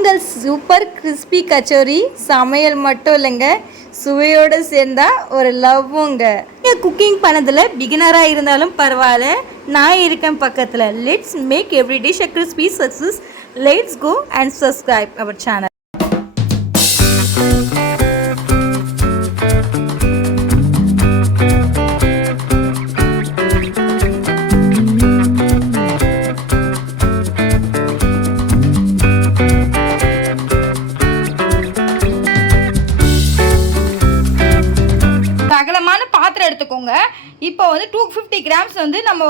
உங்கள் super crispy kachori சமையல் மட்டும் இல்லைங்க, சுவையோடு சேர்ந்தா ஒரு லவ்வுங்க. நீங்கள் குக்கிங் பண்ணதில் பிகினராக இருந்தாலும் பரவாயில்ல, நான் இருக்கேன் பக்கத்தில். Let's make every dish a crispy success. Let's go and subscribe our channel. அகலமான பாத்திரம் எடுத்துக்கோங்க. இப்போ வந்து 250 கிராம்ஸ் வந்து நம்ம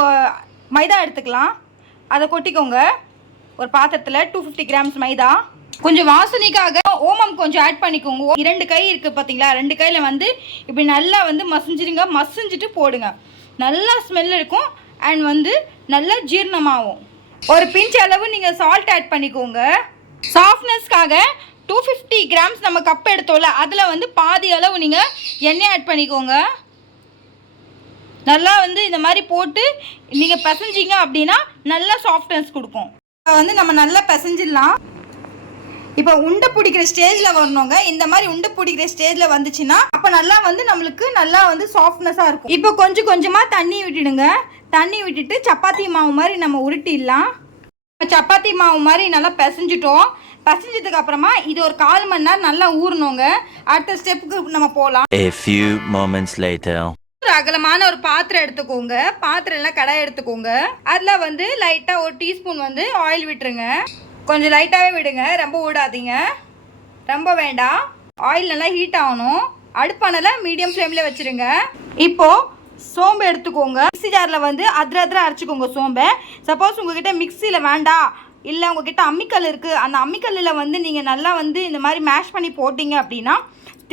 மைதா எடுத்துக்கலாம். அதை கொட்டிக்கோங்க ஒரு பாத்திரத்தில். 250 கிராம்ஸ் மைதா. கொஞ்சம் வாசனைக்காக ஓமம் கொஞ்சம் ஆட் பண்ணிக்கோங்க. 2 கை இருக்குது பார்த்தீங்களா, 2 கையில் வந்து இப்படி நல்லா வந்து மசிஞ்சிருங்க. மசிஞ்சிட்டு போடுங்க, நல்லா ஸ்மெல் இருக்கும் அண்ட் வந்து நல்லா ஜீரணமாகும். ஒரு பிஞ்ச் அளவு நீங்கள் சால்ட் ஆட் பண்ணிக்கோங்க. சாஃப்ட்னஸ்க்காக 250 கிராம்ஸ் நம்ம கப் எடுத்தோம்ல, அதில் வந்து பாதி அளவு நீங்கள் எண்ணெய் ஆட் பண்ணிக்கோங்க. நல்லா வந்து இந்த மாதிரி போட்டு நீங்கள் பிசைஞ்சிங்க அப்படின்னா நல்லா சாஃப்ட்னஸ் கொடுக்கும். இப்போ வந்து நம்ம நல்லா பிசைஞ்சிடலாம். இப்போ உண்டை பிடிக்கிற ஸ்டேஜில் வரணுங்க. இந்த மாதிரி உண்டை பிடிக்கிற ஸ்டேஜில் வந்துச்சுன்னா அப்போ நல்லா வந்து நம்மளுக்கு நல்லா வந்து சாஃப்ட்னஸாக இருக்கும். இப்போ கொஞ்சம் கொஞ்சமாக தண்ணி விட்டுடுங்க. தண்ணி விட்டுட்டு சப்பாத்தி மாவு மாதிரி நம்ம உருட்டிடலாம். சப்பாத்தி மாவு மாதிரி நல்லா பிசைஞ்சிட்டோம். பசிஞ்சதுக்கு அப்புறமா இது ஒரு 1/4 மணி நேரம் நல்லா ஊறணுங்க. அடுத்த ஸ்டெப்புக்கு நம்ம போகலாம். A few moments later. ஒரு அகலமான ஒரு பாத்திரம் எடுத்துக்கோங்க. பாத்திரம் எல்லாம் கடாய் எடுத்துக்கோங்க. அதில் வந்து லைட்டாக 1 டீஸ்பூன் வந்து ஆயில் விட்டுருங்க. கொஞ்சம் லைட்டாகவே விடுங்க, ரொம்ப விடாதீங்க, ரொம்ப வேண்டாம். ஆயில் நல்லா ஹீட் ஆகணும். அடுப்பானல மீடியம் ஃப்ளேமில் வச்சுருங்க. இப்போது சோம்பு எடுத்துக்கோங்க. மிக்ஸி ஜாரில் வந்து அதிர அரைச்சிக்கோங்க சோம்பை. சப்போஸ் உங்ககிட்ட மிக்ஸியில் வேண்டாம், இல்லை உங்ககிட்ட அம்மிக்கல் இருக்குது, அந்த அம்மிக்கல்லில் வந்து நீங்கள் நல்லா வந்து இந்த மாதிரி மேஷ் பண்ணி போட்டிங்க அப்படின்னா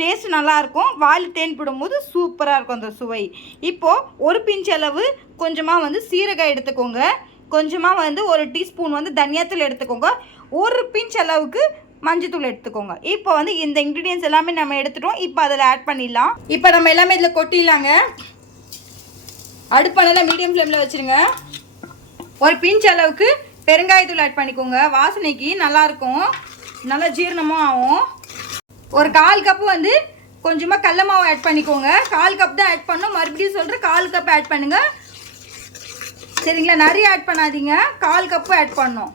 டேஸ்ட் நல்லாயிருக்கும். வாயில் தேன் போடும்போது சூப்பராக இருக்கும் அந்த சுவை. இப்போது ஒரு பிஞ்ச் அளவு கொஞ்சமாக வந்து சீரகம் எடுத்துக்கோங்க. கொஞ்சமாக வந்து 1 டீஸ்பூன் வந்து தனியாத்தூள் எடுத்துக்கோங்க. 1 பிஞ்ச் அளவுக்கு மஞ்சத்தூள் எடுத்துக்கோங்க. இப்போ வந்து இந்த இன்க்ரீடியன்ஸ் எல்லாமே நம்ம எடுத்துட்டோம். இப்போ அதில் ஆட் பண்ணிடலாம். இப்போ நம்ம எல்லாமே இதில் கொட்டிடலாங்க. அடுப்பானல மீடியம் ஃப்ளேமில் வச்சுருங்க. 1 பிஞ்ச் அளவுக்கு பெருங்காயத்தூள் ஆட் பண்ணிக்கோங்க. வாசனைக்கு நல்லாயிருக்கும், நல்லா ஜீரணமும் ஆகும். ஒரு 1/4 கப்பு வந்து கொஞ்சமாக கடல மாவு ஆட் பண்ணிக்கோங்க. 1/4 கப் தான் ஆட் பண்ணணும், மறுபடியும் சொல்கிறேன் 1/4 கப் ஆட் பண்ணுங்கள் சரிங்களா. நிறைய ஆட் பண்ணாதீங்க, 1/4 கப்பு ஆட் பண்ணணும்.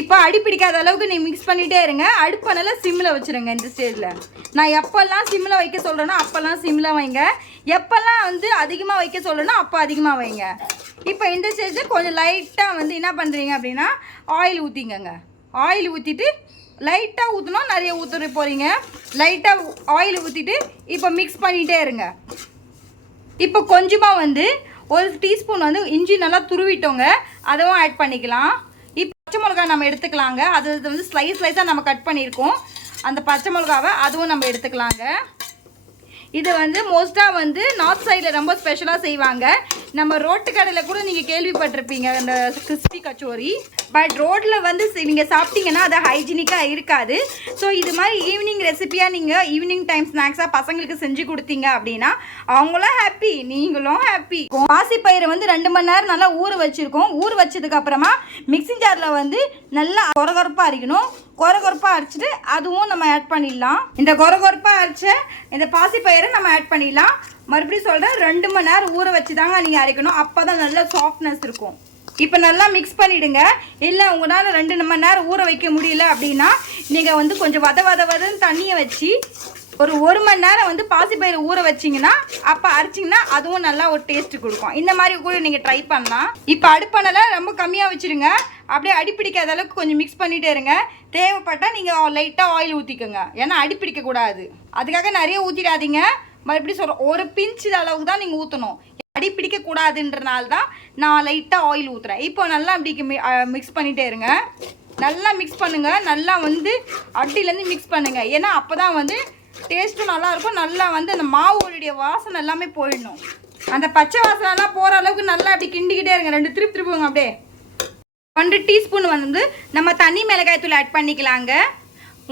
இப்போ அடி பிடிக்காத அளவுக்கு நீங்கள் மிக்ஸ் பண்ணிகிட்டே இருங்க. அடுப்பானல சிம்மில் வச்சுருங்க. இந்த ஸ்டேஜில் நான் எப்போல்லாம் சிம்மில் வைக்க சொல்கிறேன்னா அப்போல்லாம் சிம்மில் வைங்க. எப்போல்லாம் வந்து அதிகமாக வைக்க சொல்கிறேன்னா அப்போ அதிகமாக வைங்க. இப்போ இந்த ஸ்டேஜில் கொஞ்சம் லைட்டாக வந்து என்ன பண்ணுறீங்க அப்படின்னா ஆயில் ஊற்றிங்கங்க. ஆயில் ஊற்றிட்டு லைட்டாக ஊற்றணும், நிறைய ஊற்ற போகிறீங்க. லைட்டாக ஆயில் ஊற்றிட்டு இப்போ மிக்ஸ் பண்ணிகிட்டே இருங்க. இப்போ கொஞ்சமாக வந்து 1 டீஸ்பூன் வந்து இஞ்சி நல்லா துருவிட்டோங்க, அதுவும் ஆட் பண்ணிக்கலாம். இப்போ பச்சை மிளகாய் நம்ம எடுத்துக்கலாங்க. அது வந்து ஸ்லைஸாக நம்ம கட் பண்ணியிருக்கோம். அந்த பச்சை மிளகாவை அதுவும் நம்ம எடுத்துக்கலாங்க. இது வந்து மோஸ்ட்டாக வந்து நார்த் சைடில் ரொம்ப ஸ்பெஷலாக செய்வாங்க. நம்ம ரோட்டு கடையில் கூட நீங்கள் கேள்விப்பட்டிருப்பீங்க அந்த கிறிஸ்பி கச்சோரி. பட் ரோட்டில் வந்து நீங்கள் சாப்பிட்டீங்கன்னா அது ஹைஜீனிக்காக இருக்காது. ஸோ இது மாதிரி ஈவினிங் ரெசிபியாக நீங்கள் ஈவினிங் டைம் ஸ்நாக்ஸாக பசங்களுக்கு செஞ்சு கொடுத்தீங்க அப்படின்னா அவங்களும் ஹாப்பி, நீங்களும் ஹாப்பி. பாசிப்பயிரை வந்து 2 மணி நேரம் நல்லா ஊற வச்சுருக்கோம். ஊற வச்சதுக்கப்புறமா மிக்ஸிங் ஜாரில் வந்து நல்லா கொரகொரப்பாக அரைக்கணும். கொரகொரப்பாக அரைச்சிட்டு அதுவும் நம்ம ஆட் பண்ணிடலாம். இந்த கொரகொரப்பாக அரைச்ச இந்த பாசிப்பயிரை நம்ம ஆட் பண்ணிடலாம். மறுபடியும் சொல்கிறேன், 2 மணி நேரம் ஊற வச்சு தாங்க நீங்கள் அரைக்கணும். அப்போ தான் நல்லா சாஃப்ட்னஸ் இருக்கும். இப்போ நல்லா மிக்ஸ் பண்ணிவிடுங்க. இல்லை உங்களால் 2 மணி நேரம் ஊற வைக்க முடியல அப்படின்னா நீங்கள் வந்து கொஞ்சம் வதன்னு தண்ணியை வச்சு ஒரு 1 மணி நேரம் வந்து பாசிப்பயிறு ஊற வச்சிங்கன்னா அப்போ அரைச்சிங்கன்னா அதுவும் நல்லா ஒரு டேஸ்ட்டு கொடுக்கும். இந்த மாதிரி கூட நீங்கள் ட்ரை பண்ணலாம். இப்போ அடுப்பானல ரொம்ப கம்மியாக வச்சுருங்க. அப்படியே அடிப்பிடிக்காத அளவுக்கு கொஞ்சம் மிக்ஸ் பண்ணிகிட்டே இருங்க. தேவைப்பட்டால் நீங்கள் லைட்டாக ஆயில் ஊற்றிக்கோங்க, ஏன்னா அடிப்பிடிக்கக்கூடாது. அதுக்காக நிறைய ஊற்றிடாதீங்க. மறுபடியும் சொல்கிறேன், 1 பிஞ்ச் அளவுக்கு தான் நீங்கள் ஊற்றணும். அடி பிடிக்கக்கூடாதுன்றனால தான் நான் லைட்டாக ஆயில் ஊற்றுறேன். இப்போ நல்லா அப்படி மிக்ஸ் பண்ணிகிட்டே இருங்க. நல்லா மிக்ஸ் பண்ணுங்கள். நல்லா வந்து அடியிலேருந்து மிக்ஸ் பண்ணுங்கள். ஏன்னா அப்போ தான் வந்து டேஸ்ட்டும் நல்லாயிருக்கும். நல்லா வந்து அந்த மாவுடைய வாசனை எல்லாமே போயிடணும். அந்த பச்சை வாசனைலாம் போகிற அளவுக்கு நல்லா அப்படி கிண்டிக்கிட்டே இருங்க. 2 திருப்புங்க. அப்படியே 1 டீஸ்பூன் வந்து நம்ம தனி மிளகாய் தூள் ஆட் பண்ணிக்கலாங்க.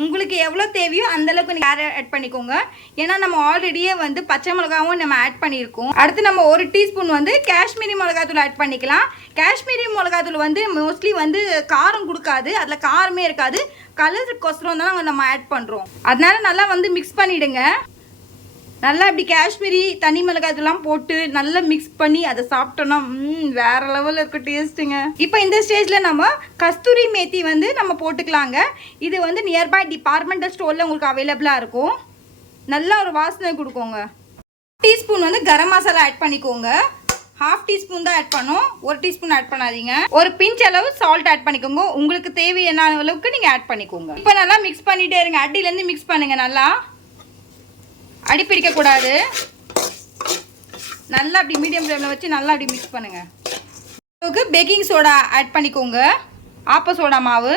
உங்களுக்கு எவ்வளோ தேவையோ அந்தளவுக்கு நீங்கள் ஆட் பண்ணிக்கோங்க. ஏன்னா நம்ம ஆல்ரெடியே வந்து பச்சை மிளகாவும் நம்ம ஆட் பண்ணியிருக்கோம். அடுத்து நம்ம 1 டீஸ்பூன் வந்து காஷ்மீரி மிளகாத்தூள் ஆட் பண்ணிக்கலாம். காஷ்மீரி மிளகாத்தூள் வந்து மோஸ்ட்லி வந்து காரம் கொடுக்காது, அதில் காரமே இருக்காது, கலருக்கோசரம் தான் நம்ம ஆட் பண்ணுறோம். அதனால நல்லா வந்து மிக்ஸ் பண்ணிவிடுங்க. நல்லா இப்படி காஷ்மீரி தனி மிளகாய்லாம் போட்டு நல்லா மிக்ஸ் பண்ணி அதை சாப்பிட்டோன்னா வேறு லெவலில் இருக்க டேஸ்ட்டுங்க. இப்போ இந்த ஸ்டேஜில் நம்ம கஸ்தூரி மேத்தி வந்து நம்ம போட்டுக்கலாங்க. இது வந்து நியர்பை டிபார்ட்மெண்டல் ஸ்டோரில் உங்களுக்கு அவைலபிளாக இருக்கும். நல்லா ஒரு வாசனை கொடுக்குங்க. டீஸ்பூன் வந்து கரம் மசாலா ஆட் பண்ணிக்கோங்க. 1/2 டீஸ்பூன் தான் ஆட் பண்ணோம், 1 டீஸ்பூன் ஆட் பண்ணாதீங்க. ஒரு பிஞ்ச் அளவு சால்ட் ஆட் பண்ணிக்கோங்க. உங்களுக்கு தேவையான அளவுக்கு நீங்கள் ஆட் பண்ணிக்கோங்க. இப்போ நல்லா மிக்ஸ் பண்ணிகிட்டே இருங்க. அடியிலேருந்து மிக்ஸ் பண்ணுங்கள். நல்லா அடி பிடிக்கக்கூடாது. நல்லா அப்படி மீடியம் ஃப்ளேமில் வச்சு நல்லா அப்படி மிக்ஸ் பண்ணுங்கள். பேக்கிங் சோடா ஆட் பண்ணிக்கோங்க, ஆப்ப சோடா மாவு.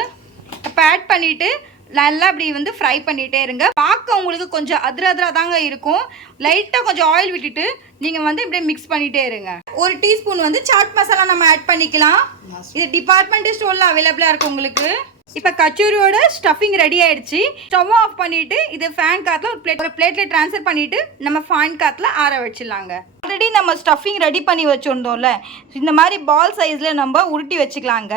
இப்போ ஆட் பண்ணிவிட்டு நல்லா அப்படி வந்து ஃப்ரை பண்ணிகிட்டே இருங்க. பார்க்க உங்களுக்கு கொஞ்சம் அதிரா தாங்க இருக்கும். லைட்டாக கொஞ்சம் ஆயில் விட்டுட்டு நீங்கள் வந்து இப்படியே மிக்ஸ் பண்ணிகிட்டே இருங்க. 1 டீஸ்பூன் வந்து சாட் மசாலா நம்ம ஆட் பண்ணிக்கலாம். இது டிபார்ட்மெண்டல் ஸ்டோரில் அவைலபிளாக இருக்கும் உங்களுக்கு. இப்போ கச்சோரியோட ஸ்டஃபிங் ரெடி ஆயிடுச்சு. ஸ்டவ் ஆஃப் பண்ணிட்டு இது ஃபேன் காத்துல ஒரு பிளேட்ல ட்ரான்ஸ்ஃபர் பண்ணிட்டு நம்ம ஃபேன் காத்துல ஆற வச்சிடலாங்க. ஆல்ரெடி நம்ம ஸ்டஃபிங் ரெடி பண்ணி வச்சிருந்தோம்ல, இந்த மாதிரி பால் சைஸ்ல நம்ம உருட்டி வச்சுக்கலாங்க.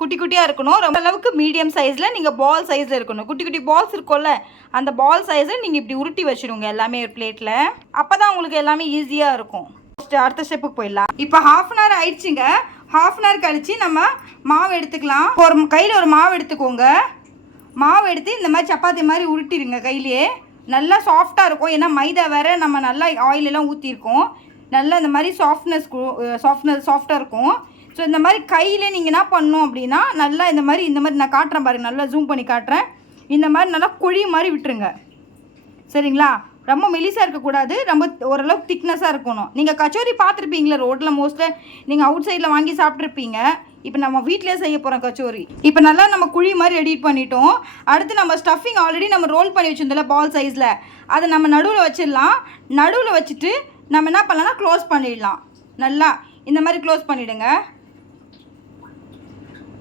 குட்டி குட்டியாக இருக்கணும், ரொம்ப அளவுக்கு மீடியம் சைஸில் நீங்கள் பால் சைஸில் இருக்கணும். குட்டி குட்டி பால்ஸ் இருக்கும்ல, அந்த பால் சைஸில் நீங்கள் இப்படி உருட்டி வச்சுடுங்க எல்லாமே ஒரு பிளேட்டில். அப்போ தான் உங்களுக்கு எல்லாமே ஈஸியாக இருக்கும். அடுத்த ஸ்டெப்புக்கு போயிடலாம். இப்போ 1/2 அன் ஹவர் ஆயிடுச்சுங்க. 1/2 அன் ஹவர் கழிச்சு நம்ம மாவு எடுத்துக்கலாம். ஒரு கையில் ஒரு மாவு எடுத்துக்கோங்க. மாவு எடுத்து இந்த மாதிரி சப்பாத்தி மாதிரி உருட்டிடுங்க கையிலேயே. நல்லா சாஃப்டாக இருக்கும், ஏன்னா மைதா வேறு நம்ம நல்லா ஆயிலெல்லாம் ஊற்றிருக்கோம். நல்லா இந்த மாதிரி சாஃப்டாக இருக்கும். ஸோ இந்த மாதிரி கையில் நீங்கள் என்ன பண்ணணும் அப்படின்னா, நல்லா இந்த மாதிரி நான் காட்டுறேன் பாருங்கள், நல்லா ஜூம் பண்ணி காட்டுறேன். இந்த மாதிரி நல்லா குழி மாதிரி விட்டுருங்க, சரிங்களா? ரொம்ப மெலிசாக இருக்கக்கூடாது, ரொம்ப ஓரளவுக்கு திக்னஸாக இருக்கணும். நீங்கள் கச்சோரி பார்த்துருப்பீங்களா ரோட்டில், மோஸ்ட்லி நீங்கள் அவுட் சைடில் வாங்கி சாப்பிட்ருப்பீங்க. இப்போ நம்ம வீட்டிலே செய்ய போகிறோம் கச்சோரி. இப்போ நல்லா நம்ம குழி மாதிரி எடிட் பண்ணிட்டோம். அடுத்து நம்ம ஸ்டஃபிங் ஆல்ரெடி நம்ம ரோல் பண்ணி வச்சுருந்தோம்ல பால் சைஸில், அதை நம்ம நடுவில் வச்சிடலாம். நடுவில் வச்சுட்டு நம்ம என்ன பண்ணலாம்னா க்ளோஸ் பண்ணிடலாம். நல்லா இந்த மாதிரி க்ளோஸ் பண்ணிவிடுங்க.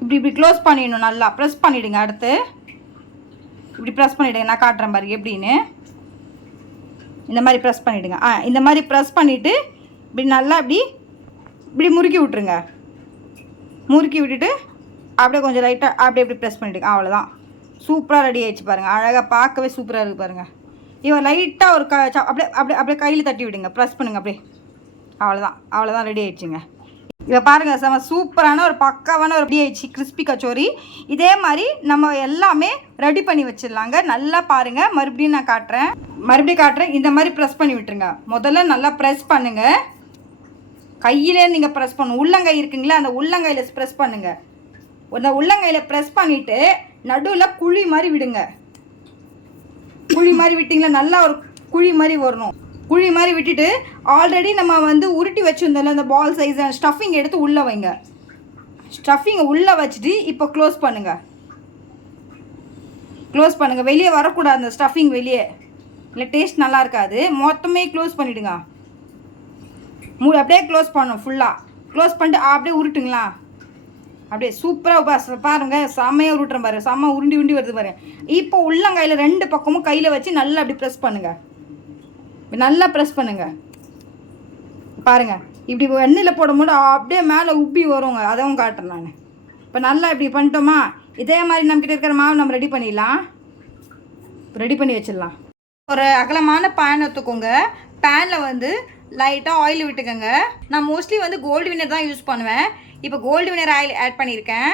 இப்படி க்ளோஸ் பண்ணிடணும். நல்லா ப்ரெஸ் பண்ணிவிடுங்க. அடுத்து இப்படி ப்ரெஸ் பண்ணிவிடுங்க. நான் காட்டுறேன் பாருங்க எப்படின்னு. இந்த மாதிரி ப்ரெஸ் பண்ணிவிடுங்க. இந்த மாதிரி ப்ரெஸ் பண்ணிவிட்டு இப்படி நல்லா இப்படி முறுக்கி விட்ருங்க. முறுக்கி விட்டுட்டு அப்படியே கொஞ்சம் லைட்டாக அப்படியே ப்ரெஸ் பண்ணிவிடுங்க. அவ்வளோதான், சூப்பராக ரெடி ஆகிடுச்சு பாருங்கள். அழகாக பார்க்கவே சூப்பராக இருக்குது பாருங்கள். இவன் லைட்டாக ஒரு அப்படியே கையில் தட்டி விடுங்க, ப்ரெஸ் பண்ணுங்கள் அப்படியே. அவ்வளோதான் ரெடி ஆகிடுச்சுங்க. இதை பாருங்கள், செம சூப்பரான ஒரு பக்காவான ஒரு ரெடி ஆயிடுச்சு கிறிஸ்பி கச்சோரி. இதே மாதிரி நம்ம எல்லாமே ரெடி பண்ணி வச்சிடலாங்க. நல்லா பாருங்கள், மறுபடியும் நான் காட்டுறேன். இந்த மாதிரி ப்ரெஸ் பண்ணி விட்டுருங்க. முதல்ல நல்லா ப்ரெஸ் பண்ணுங்கள். கையிலே நீங்கள் ப்ரெஸ் பண்ணணும். உள்ளங்கை இருக்குங்களா, அந்த உள்ளங்கையில் ப்ரெஸ் பண்ணுங்கள். அந்த உள்ளங்கையில் ப்ரெஸ் பண்ணிவிட்டு நடுவில் குழி மாதிரி விடுங்க. குழி மாதிரி விட்டிங்களா, நல்லா ஒரு குழி மாதிரி வரணும். குழி மாதிரி விட்டுட்டு ஆல்ரெடி நம்ம வந்து உருட்டி வச்சுருந்தோம்ல அந்த பால் சைஸ் ஸ்டஃபிங் எடுத்து உள்ளே வைங்க. ஸ்டஃபிங்கை உள்ளே வச்சுட்டு இப்போ க்ளோஸ் பண்ணுங்கள். வெளியே வரக்கூடாது அந்த ஸ்டஃபிங், வெளியே இல்லை டேஸ்ட் நல்லா இருக்காது. மொத்தமே க்ளோஸ் பண்ணிவிடுங்க. அப்படியே க்ளோஸ் பண்ணணும். ஃபுல்லாக க்ளோஸ் பண்ணிட்டு அப்படியே உருட்டுங்களா. அப்படியே சூப்பராக பாருங்கள், செம்மையாக உருட்டுறேன் பாருங்கள். செம்ம உருண்டி வருது பாருங்கள். இப்போ உள்ளங்கையில் 2 பக்கமும் கையில் வச்சு நல்லா அப்படி ப்ரெஸ் பண்ணுங்கள். நல்லா ப்ரெஸ் பண்ணுங்கள். பாருங்கள், இப்படி எண்ணெயில் போடும்போது அப்படியே மேலே உப்பி வருங்க. அதவும் காட்டுறேன் நான். இப்போ நல்லா இப்படி பண்ணிட்டோமா, இதே மாதிரி நம்மக்கிட்ட இருக்கிற மாவு நம்ம ரெடி பண்ணி வச்சிடலாம். ஒரு அகலமான பேன் எடுத்துக்கோங்க. பேனில் வந்து லைட்டாக ஆயில் விட்டுக்கோங்க. நான் மோஸ்ட்லி வந்து கோல்டு வினர் தான் யூஸ் பண்ணுவேன். இப்போ கோல்டு வினர் ஆயில் ஆட் பண்ணியிருக்கேன்.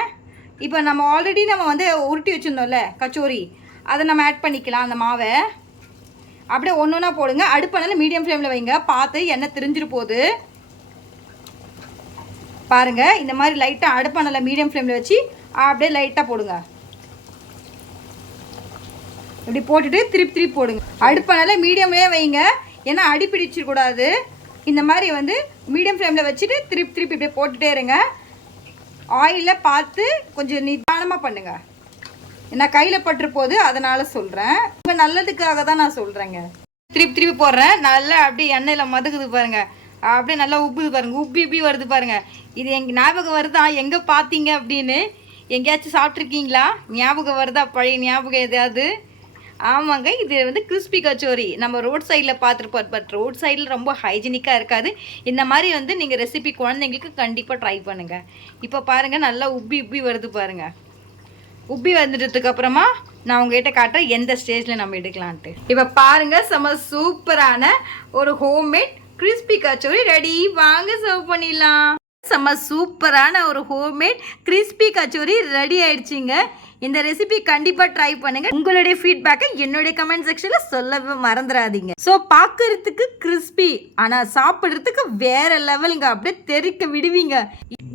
இப்போ நம்ம ஆல்ரெடி வந்து உருட்டி வச்சுருந்தோம்ல கச்சோரி, அதை நம்ம ஆட் பண்ணிக்கலாம். அந்த மாவை அப்படியே ஒன்றா போடுங்க. அடுப்பானால மீடியம் ஃப்ளேமில் வைங்க. பார்த்து எண்ணெய் திரிஞ்சிரு போகுது பாருங்கள். இந்த மாதிரி லைட்டாக அடுப்பானால மீடியம் ஃப்ளேமில் வச்சு அப்படியே லைட்டாக போடுங்க. இப்படி போட்டுட்டு திருப்பி போடுங்க. அடுப்பானால மீடியம்லேயே வைங்க, ஏன்னா அடி பிடிச்சிடக்கூடாது. இந்த மாதிரி வந்து மீடியம் ஃப்ளேமில் வச்சுட்டு திருப்பி இப்படியே போட்டுகிட்டே இருங்க. ஆயிலில் பார்த்து கொஞ்சம் நிதானமாக பண்ணுங்கள். நான் கையில் பட்டுரு போது அதனால் சொல்கிறேன். உங்கள் நல்லதுக்காக தான் நான் சொல்கிறேங்க. திருப்பி போடுறேன். நல்லா அப்படியே எண்ணெயில் மதுக்குது பாருங்கள். அப்படியே நல்லா உப்புது பாருங்கள். உப்பி வருது பாருங்கள். இது எங்கள் ஞாபகம் வருதா, எங்கே பார்த்தீங்க அப்படின்னு. எங்கேயாச்சும் சாப்பிட்ருக்கீங்களா? ஞாபகம் வருதா பழைய ஞாபகம் எதாவது? ஆமாங்க, இது வந்து கிறிஸ்பி கச்சோரி நம்ம ரோட் சைடில் பார்த்துருப்போம். பட் ரோட் சைடில் ரொம்ப ஹைஜீனிக்காக இருக்காது. இந்த மாதிரி வந்து நீங்கள் ரெசிபி குழந்தைங்களுக்கு கண்டிப்பாக ட்ரை பண்ணுங்கள். இப்போ பாருங்கள், நல்லா உப்பி உப்பி வருது பாருங்கள். உப்பி வந்துட்டதுக்கு அப்புறமா நான் உங்ககிட்ட காட்டுறேன் எந்த ஸ்டேஜில் நம்ம எடுக்கலான்ட்டு. இப்போ பாருங்கள், செம்ம சூப்பரான ஒரு ஹோம்மேட் கிறிஸ்பி கச்சோரி ரெடி. வாங்க சர்வ் பண்ணிடலாம். செம்ம சூப்பரான ஒரு ஹோம்மேட் கிறிஸ்பி கச்சோரி ரெடி ஆயிடுச்சுங்க. இந்த ரெசிபி கண்டிப்பாக ட்ரை பண்ணுங்க. உங்களுடைய ஃபீட்பேக்கை என்னுடைய கமெண்ட் செக்ஷனில் சொல்லவே மறந்துடாதீங்க. ஸோ பார்க்கறதுக்கு கிறிஸ்பி, ஆனால் சாப்பிட்றதுக்கு வேற லெவலுங்க. அப்படியே தெறிக்க விடுவீங்க.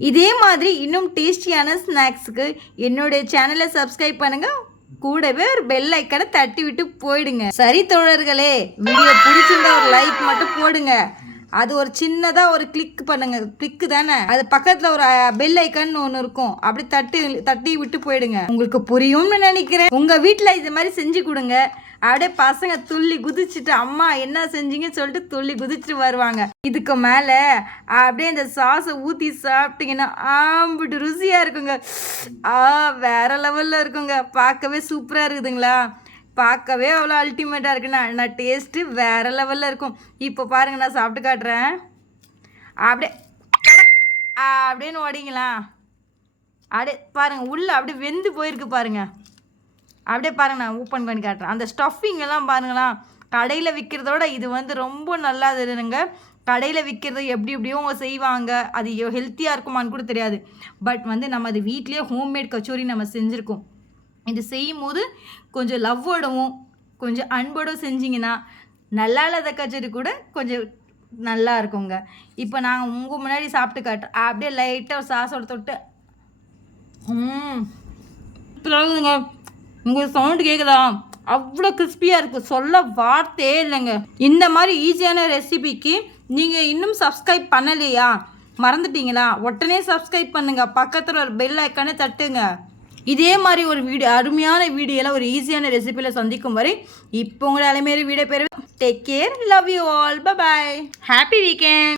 இதே மாதிரி இன்னும் டேஸ்டியான ஸ்நாக்ஸுக்கு என்னுடைய சேனலை சப்ஸ்கிரைப் பண்ணுங்க. கூடவே ஒரு பெல் ஐக்கனை தட்டி விட்டு போயிடுங்க. சரி தோழர்களே, வீடியோ பிடிச்சிருந்தா ஒரு லைக் மட்டும் போடுங்க. அது ஒரு சின்னதாக ஒரு கிளிக் பண்ணுங்க. கிளிக்கு தானே, அது பக்கத்தில் ஒரு பெல் ஐக்கன் ஒன்று இருக்கும். அப்படி தட்டி விட்டு போயிடுங்க. உங்களுக்கு புரியும்னு நினைக்கிறேன். உங்கள் வீட்டில் இது மாதிரி செஞ்சு கொடுங்க. அப்படியே பசங்க துள்ளி குதிச்சுட்டு அம்மா என்ன செஞ்சீங்கன்னு சொல்லிட்டு துள்ளி குதிச்சுட்டு வருவாங்க. இதுக்கு மேலே அப்படியே இந்த சாஸை ஊற்றி சாப்பிட்டீங்கன்னா ஆம்பிட்டு ருசியாக இருக்குங்க. வேற லெவலில் இருக்குங்க. பார்க்கவே சூப்பராக இருக்குதுங்களா? பார்க்கவே அவ்வளோ அல்டிமேட்டாக இருக்குண்ணா. நான் டேஸ்ட்டு வேறு லெவலில் இருக்கும். இப்போ பாருங்கள், நான் சாப்பிட்டு காட்டுறேன். அப்படியே அப்படின்னு ஓடிங்களா? அப்படியே பாருங்கள், உள்ளே அப்படியே வெந்து போயிருக்கு பாருங்கள். அப்படியே பாருங்கள், நான் ஓப்பன் பண்ணி காட்டுறேன். அந்த ஸ்டஃபிங் எல்லாம் பாருங்களா, கடையில் விற்கிறதோட இது வந்து ரொம்ப நல்லா இருந்துங்க. கடையில் விற்கிறது எப்படி எப்படியோ அவங்க செய்வாங்க, அது ஹெல்த்தியாக இருக்குமான்னு கூட தெரியாது. பட் வந்து நம்ம அது வீட்லேயே ஹோம்மேட் கச்சோரி நம்ம செஞ்சுருக்கோம். இது செய்யும் போது கொஞ்சம் லவ்வோடவும் கொஞ்சம் அன்போடும் செஞ்சிங்கன்னா நல்லா இல்லாத கச்சோரி கூட கொஞ்சம் நல்லா இருக்குங்க. இப்போ நாங்கள் உங்கள் முன்னாடி சாப்பிட்டு காட்டுறோம். அப்படியே லைட்டாக சாஸோட தொட்டு இருக்குதுங்க. உங்களுக்கு சவுண்டு கேட்குதா? அவ்வளோ கிறிஸ்பியாக இருக்குது, சொல்ல வார்த்தையே இல்லைங்க. இந்த மாதிரி ஈஸியான ரெசிபிக்கு நீங்கள் இன்னும் சப்ஸ்கிரைப் பண்ணலையா? மறந்துட்டீங்களா? உடனே சப்ஸ்கிரைப் பண்ணுங்கள். பக்கத்தில் ஒரு பெல் ஐக்கானே தட்டுங்க. இதே மாதிரி ஒரு வீடியோ, அருமையான வீடியோவில் ஒரு ஈஸியான ரெசிபியில் சந்திக்கும் வரை இப்போ உங்களை அலைமேரி வீடியோ பெறுவேன். Take care, love you all, bye bye, happy weekend.